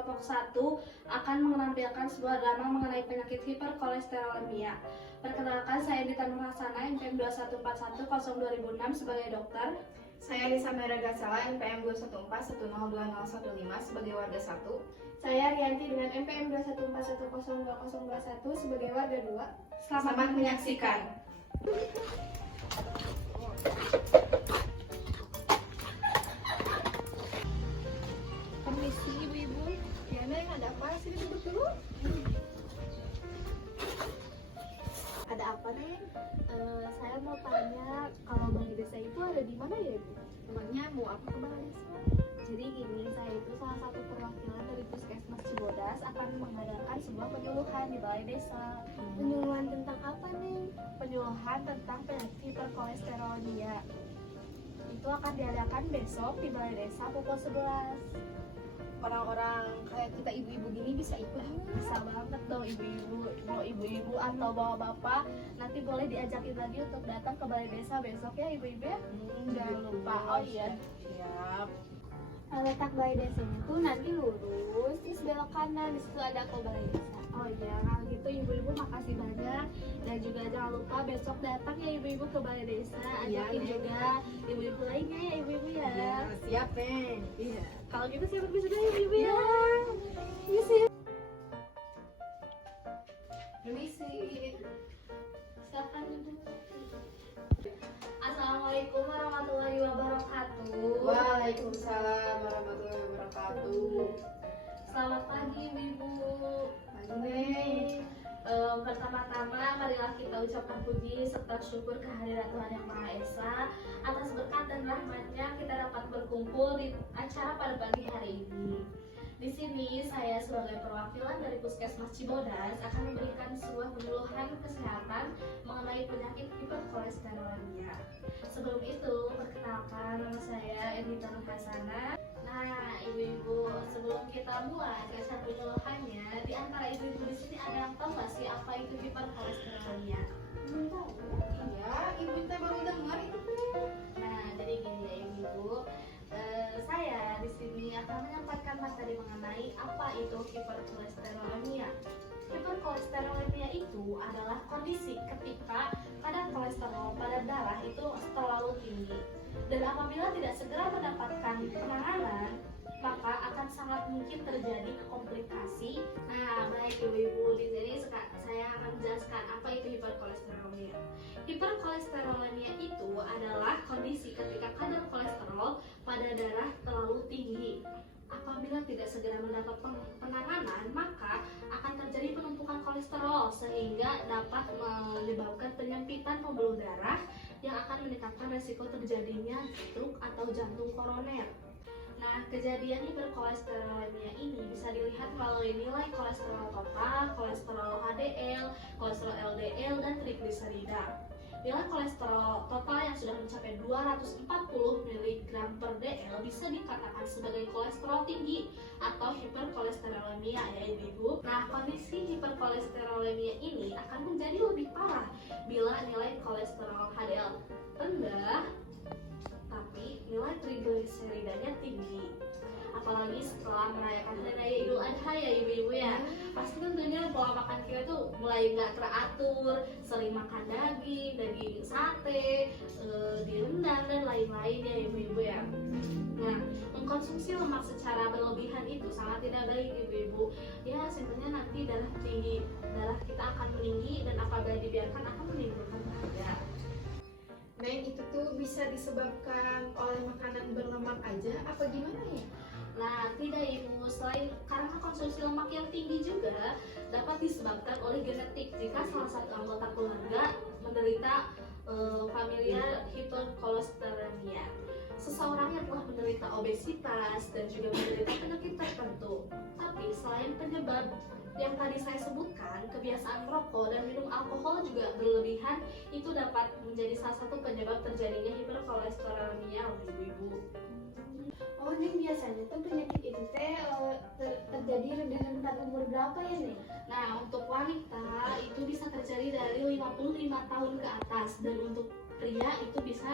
kelompok 1 akan menampilkan sebuah drama mengenai penyakit hiperkolesterolemia. Perkenalkan, saya Dita Nurhasana, NPM 2141-2006 sebagai dokter. Saya Lisa Meragasala, NPM 214102015 sebagai warga 1. Saya Rianti dengan NPM 214102021 sebagai warga 2. Selamat menyaksikan. Permisi ibu-ibu. Ya Neng, ada apa? Sini duduk dulu. Ada apa Neng? Saya mau tanya, kalau balai desa itu ada di mana ya ibu? Emangnya mau apa ke balai desa? Jadi gini, saya itu salah satu perwakilan dari Puskesmas Cibodas akan mengadakan sebuah penyuluhan di balai desa. Penyuluhan tentang apa Neng? Penyuluhan tentang penyakit hiperkolesterolemia. Itu akan diadakan besok di balai desa pukul 11. Orang-orang kayak kita ibu-ibu gini bisa ikut? Bisa banget dong ibu-ibu. Mau ibu-ibu atau bawa bapak, nanti boleh diajakin lagi untuk datang ke balai desa besok ya ibu-ibu ya. Jangan lupa. Oh iya. Siap. Letak balai desanya tuh nanti lurus, terus belok kanan, di situ ada kok balai desa. Oh iya, kalau gitu ibu-ibu makasih banyak. Dan juga jangan lupa besok datang ya ibu-ibu ke balai desa. Ajakin Neng. juga ibu-ibu lainnya ya ibu-ibu ya. Ya, siap Neng. Iya. Kalau gitu siap permisi dulu ya ibu-ibu ya. Permisi. Permisi. Silakan duduk. Assalamualaikum warahmatullahi wabarakatuh. Waalaikumsalam warahmatullahi wabarakatuh. Selamat pagi ibu-ibu. Pagi Neng. Pertama-tama marilah kita ucapkan puji serta syukur kehadirat Tuhan Yang Maha Esa atas berkat dan rahmatnya kita dapat berkumpul di acara pada pagi hari ini. Di sini saya sebagai perwakilan dari Puskesmas Cibodas akan memberikan sebuah penyuluhan kesehatan mengenai penyakit hiperkolesterolemia. Sebelum itu, perkenalkan nama saya Edita Nurhasana. Nah, ibu-ibu, sebelum kita mulai acara penyuluhannya, di antara ibu-ibu di sini ada yang tahu nggak sih apa itu hiperkolesterolemia? Belum tahu. Iya, ibu kita baru dengar itu. Nah, jadi gini ya ibu-ibu, saya di sini akan menyampaikan materi mengenai apa itu hiperkolesterolemia. Hiperkolesterolemia itu adalah kondisi ketika kadar kolesterol pada darah itu terlalu tinggi, dan apabila tidak segera mendapatkan penanganan maka akan sangat mungkin terjadi komplikasi. Nah, baik ibu-ibu, di sini saya akan menjelaskan apa itu hiperkolesterolemia. Hiperkolesterolemia itu adalah kondisi ketika kadar kolesterol pada darah terlalu tinggi. Apabila tidak segera mendapat penanganan, maka akan terjadi penumpukan kolesterol sehingga dapat menyebabkan penyempitan pembuluh darah yang akan meningkatkan resiko terjadinya stroke atau jantung koroner. Nah, kejadian hiperkolesterolemia ini bisa dilihat melalui nilai kolesterol total, kolesterol HDL, kolesterol LDL, dan trigliserida. Nilai kolesterol total yang sudah mencapai 240 mg per dl bisa dikatakan sebagai kolesterol tinggi atau hiperkolesterolemia ya ibu. Nah, kondisi hiperkolesterolemia ini akan menjadi lebih parah bila nilai kolesterol HDL rendah tapi nilai trigliseridanya tinggi. Apalagi setelah merayakan Hari Raya Idul Adha ya ibu-ibu ya, pasti tentunya pola makan kita tuh mulai nggak teratur, sering makan daging sate, direndang dan lain-lain ya ibu-ibu ya. Nah, mengkonsumsi lemak secara berlebihan itu sangat tidak baik ibu-ibu. Ya, simpelnya nanti darah kita akan meninggi dan apabila dibiarkan akan menimbulkan bahaya. Neng, itu tuh bisa disebabkan oleh makanan berlemak aja apa gimana ya? Nah, tidak ibu, selain karena konsumsi lemak yang tinggi juga dapat disebabkan oleh genetik jika salah satu anggota keluarga menderita familial hiperkolesterolemia. Seseorang yang telah menderita obesitas dan juga menderita penyakit tertentu. Tapi selain penyebab yang tadi saya sebutkan, kebiasaan merokok dan minum alkohol juga berlebihan itu dapat menjadi salah satu penyebab terjadinya hiperkolesterolemia ibu-ibu. Oh Neng, biasanya tuh penyakit itu terjadi lebih rentan umur berapa ya Neng? Nah, untuk wanita itu bisa terjadi dari 55 tahun ke atas, dan untuk pria itu bisa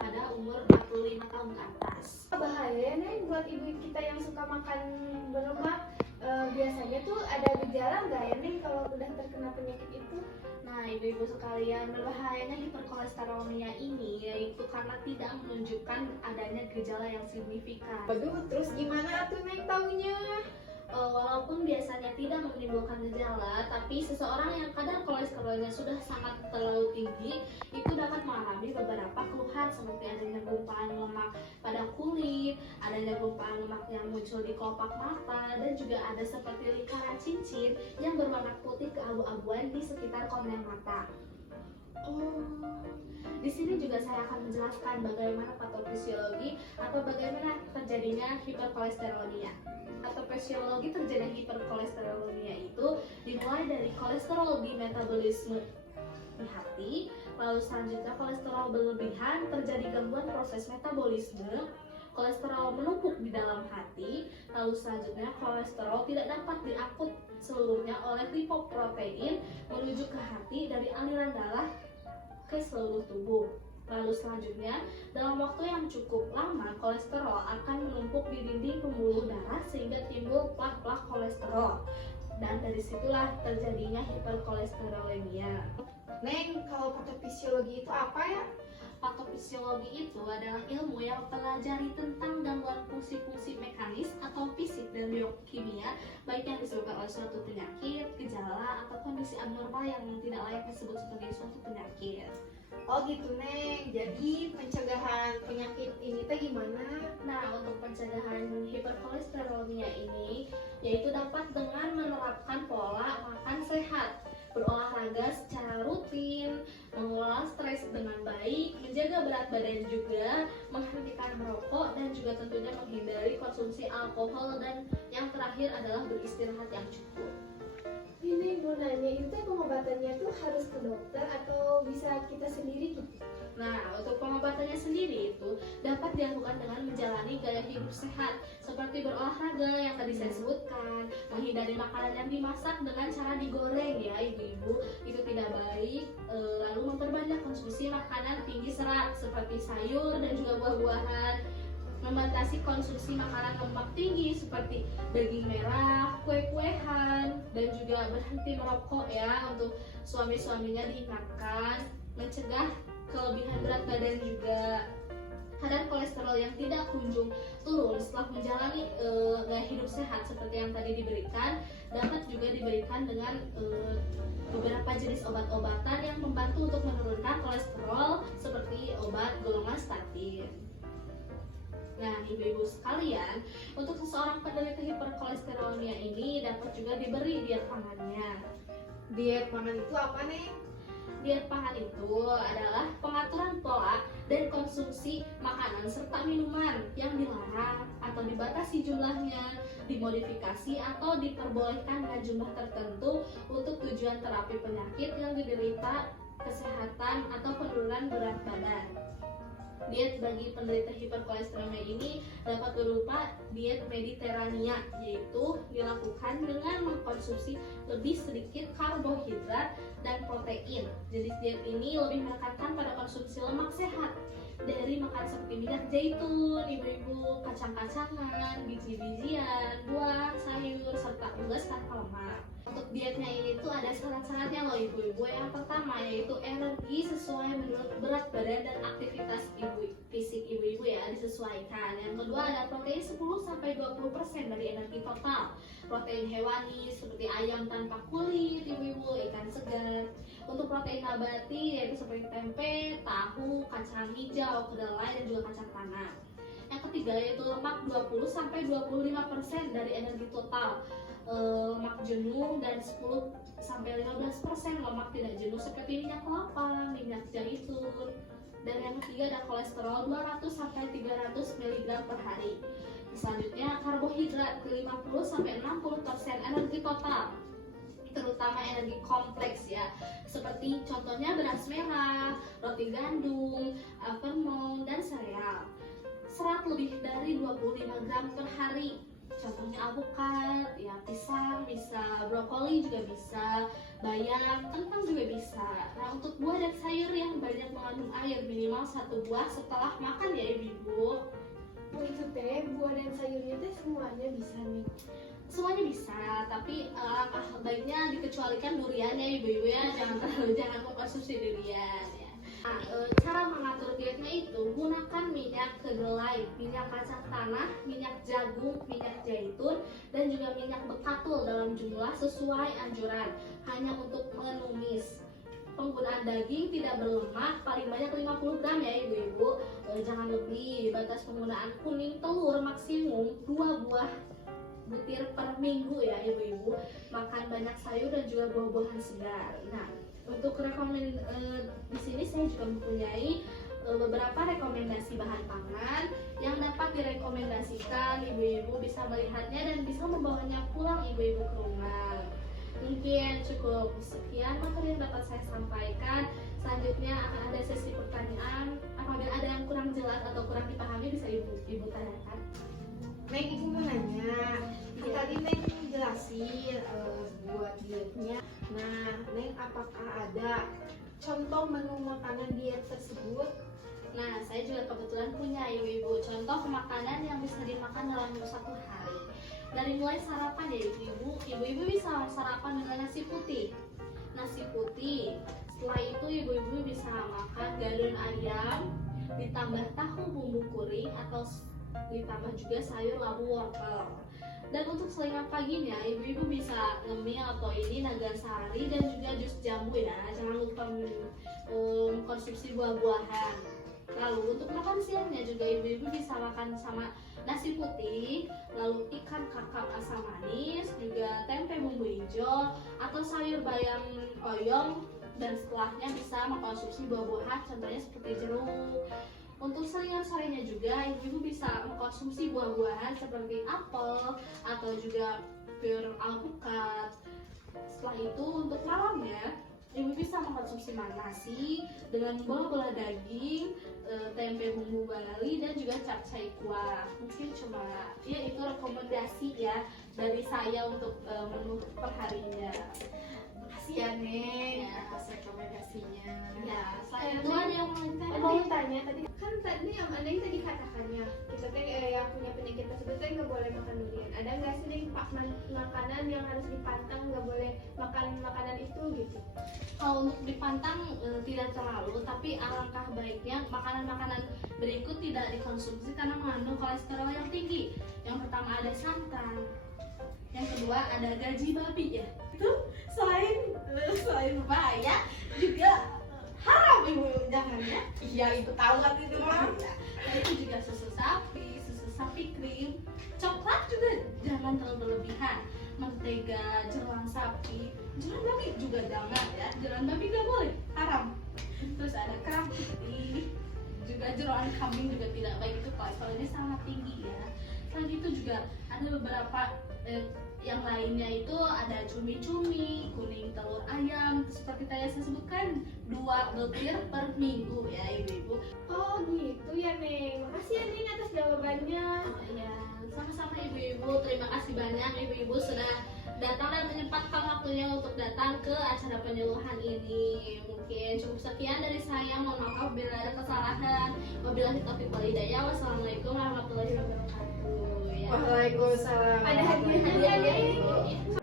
pada umur 45 tahun ke atas. Bahaya nih buat ibu kita yang suka makan berlemak. Biasanya tuh ada gejala nggak ya nih kalau udah terkena penyakit itu? Nah, ibu-ibu sekalian, berbahayanya hiperkolesterolemia ini yaitu karena tidak menunjukkan adanya gejala yang signifikan. Waduh, terus gimana tuh Neng taunya? Walaupun biasanya tidak menimbulkan gejala, tapi seseorang yang kadar kolesterolnya sudah sangat terlalu tinggi itu dapat mengalami beberapa keluhan seperti adanya gumpalan lemak pada kulit, adanya gumpalan lemak yang muncul di kelopak mata, dan juga ada seperti lingkaran cincin yang berwarna putih keabu-abuan di sekitar kornea mata. Di sini juga saya akan menjelaskan bagaimana patofisiologi atau bagaimana terjadinya hiperkolesterolemia. Patofisiologi terjadinya hiperkolesterolemia itu dimulai dari kolesterol di metabolisme di hati, lalu selanjutnya kolesterol berlebihan, terjadi gangguan proses metabolisme, kolesterol menumpuk di dalam hati, lalu selanjutnya kolesterol tidak dapat diangkut seluruhnya oleh lipoprotein menuju ke hati dari aliran darah ke seluruh tubuh. Lalu selanjutnya, dalam waktu yang cukup lama, kolesterol akan menumpuk di dinding pembuluh darah sehingga timbul plak-plak kolesterol. Dan dari situlah terjadinya hiperkolesterolemia. Neng, kalau patofisiologi itu apa ya? Patofisiologi itu adalah ilmu yang mempelajari tentang gangguan fungsi-fungsi mekanis atau fisik dan biokimia, baik yang disebabkan oleh suatu penyakit, gejala, atau kondisi abnormal yang tidak layak disebut sebagai suatu penyakit. Oh gitu Neng, jadi pencegahan penyakit ini teh gimana? Nah, untuk pencegahan hiperkolesterolemia ini yaitu dapat dengan menerapkan pola makan sehat, berolahraga secara rutin, mengelola stres dengan baik, menjaga berat badan juga, menghentikan merokok, dan juga tentunya menghindari konsumsi alkohol, dan yang terakhir adalah beristirahat yang cukup. Ini mau nanya, itu pengobatannya tuh harus ke dokter atau bisa kita sendiri gitu? Nah, untuk pengobatannya sendiri itu dapat dilakukan dengan menjalani gaya hidup sehat seperti berolahraga yang tadi saya sebutkan, menghindari makanan yang dimasak dengan cara digoreng ya ibu-ibu, itu tidak baik. Lalu memperbanyak konsumsi makanan tinggi serat seperti sayur dan juga buah-buahan, membatasi konsumsi makanan lemak tinggi seperti daging merah, kue-kuehan, dan juga berhenti merokok ya. Untuk suami-suaminya diingatkan, mencegah kelebihan berat badan juga. Kadar kolesterol yang tidak kunjung turun setelah menjalani gaya hidup sehat seperti yang tadi diberikan dapat juga diberikan dengan beberapa jenis obat-obatan yang membantu untuk menurunkan kolesterol seperti obat golongan statin. Nah, ibu-ibu sekalian, untuk seseorang penderita hiperkolesterolemia ini dapat juga diberi diet pangannya. Diet pangan itu apa nih? Diet pangan itu adalah pengaturan pola dan konsumsi makanan serta minuman yang dilarang atau dibatasi jumlahnya, dimodifikasi atau diperbolehkan dengan jumlah tertentu untuk tujuan terapi penyakit yang diderita, kesehatan, atau penurunan berat badan. Diet bagi penderita hiperkolesterolemia ini dapat berupa diet Mediterania, yaitu dilakukan dengan mengkonsumsi lebih sedikit karbohidrat dan protein. Jenis diet ini lebih menekankan pada konsumsi lemak sehat dari makan seperti minyak zaitun, ibu-ibu, kacang-kacangan, biji-bijian, buah, sayur, serta unggas tanpa lemak. Untuk dietnya ini tuh ada syarat-syaratnya loh ibu-ibu. Yang pertama yaitu energi sesuai menurut berat badan dan aktivitas fisik ibu-ibu ya, disesuaikan. Yang kedua ada protein 10-20% dari energi total. Protein hewani seperti ayam tanpa kulit ibu-ibu, ikan segar. Untuk protein nabati yaitu seperti tempe, tahu, kacang hijau, kedelai, dan juga kacang tanah. Yang ketiga yaitu lemak 20-25% dari energi total. Lemak jenuh dan 10-15% lemak tidak jenuh seperti minyak kelapa, minyak zaitun. Dan yang ketiga ada kolesterol 200-300 mg per hari. Selanjutnya karbohidrat 50-60% energi total, terutama energi kompleks ya, seperti contohnya beras merah, roti gandum, almond, dan sereal. Serat lebih dari 25 gram per hari, contohnya alpukat, ya pisang bisa, brokoli juga bisa, bayam, kentang juga bisa. Nah, untuk buah dan sayur yang banyak mengandung air minimal 1 buah setelah makan ya ibu-ibu. Oh itu teh buah dan sayurnya teh semuanya bisa nih. Semuanya bisa, tapi alangkah baiknya dikecualikan durian ya ibu-ibu ya, jangan mengkonsumsi durian ya. Nah, cara mengatur dietnya itu gunakan minyak kedelai, minyak kacang tanah, minyak jagung, minyak zaitun, dan juga minyak bekatul dalam jumlah sesuai anjuran, hanya untuk menumis. Penggunaan daging tidak berlemak paling banyak 50 gram ya ibu-ibu, jangan lebih. Batas penggunaan kuning telur maksimum 2 buah butir per minggu ya ibu-ibu. Makan banyak sayur dan juga buah-buahan segar. Nah, untuk di sini saya juga mempunyai beberapa rekomendasi bahan pangan yang dapat direkomendasikan. Ibu-ibu bisa melihatnya dan bisa membawanya pulang ibu-ibu ke rumah. Mungkin cukup sekian materi yang dapat saya sampaikan. Selanjutnya akan ada sesi pertanyaan. Apabila ada yang kurang jelas atau kurang dipahami bisa ibu tanyakan. Neng, ibu mau nanya. Tadi Neng jelasin buat dietnya. Nah, Neng apakah ada contoh menu makanan diet tersebut? Nah, saya juga kebetulan punya ibu-ibu contoh makanan yang bisa dimakan dalam 1 hari. Dari mulai sarapan ya ibu-ibu bisa sarapan dengan nasi putih. Setelah itu ibu-ibu bisa makan gadun ayam ditambah tahu bumbu kuring atau ditambah juga sayur labu wortel. Dan untuk selingan paginya ibu-ibu bisa ngemil atau ini naga sari dan juga jus jambu ya. Jangan lupa mengkonsumsi buah-buahan. Lalu untuk makan siangnya juga ibu-ibu bisa makan sama nasi putih, lalu ikan kakap asam manis, juga tempe bumbu hijau atau sayur bayam oyong, dan setelahnya bisa mengkonsumsi buah-buahan contohnya seperti jeruk. Untuk selingan sorenya juga ibu-ibu bisa mengkonsumsi buah-buahan seperti apel atau juga pir alpukat. Setelah itu untuk malamnya ibu bisa mengkonsumsi nasi dengan bola-bola daging, tempe bumbu bali dan juga capcay kuah. Mungkin cuma ya itu rekomendasi ya dari saya untuk menu perharinya. Makasih ya Neng atas rekomendasinya. Ya, saya itu ada yang Mau tanya tadi kan yang Neng tadi katakannya kita teh yang punya penyakit tersebut teh nggak boleh makan durian. Ada nggak sih Neng makanan yang harus dipantang, nggak boleh makan makanan itu gitu? Kalau untuk dipantang tidak terlalu, tapi alangkah baiknya makanan-makanan berikut tidak dikonsumsi karena mengandung kolesterol yang tinggi. Yang pertama ada santan, yang kedua ada gaji babi ya. Itu selain berbahaya juga haram ibu jangan ya. Iya itu tahu kan itu mah. Nah, itu juga susu sapi krim, coklat juga jangan terlalu berlebihan. Mentega, jeroan sapi, jeroan babi juga jangan ya. Jeroan babi gak boleh, haram. Terus ada kerang putih, juga jeroan kambing juga tidak baik, itu kolesterolnya sangat tinggi ya. Selain itu juga ada beberapa yang lainnya itu ada cumi-cumi, kuning telur ayam, seperti tadi saya sebutkan 2 butir per minggu ya ibu-ibu. Oh gitu ya Neng. Makasih ya Neng atas jawabannya. Ya, sama-sama ibu-ibu. Terima kasih banyak ibu-ibu sudah datang dan menyempatkan waktunya untuk datang ke acara penyuluhan ini. Mungkin cukup sekian dari saya. Mohon maaf bila ada kesalahan. Wabillahi taufiq wal hidayah. Wassalamualaikum warahmatullahi wabarakatuh. Ya. Waalaikumsalam. Ada hadiahnya ya Neng.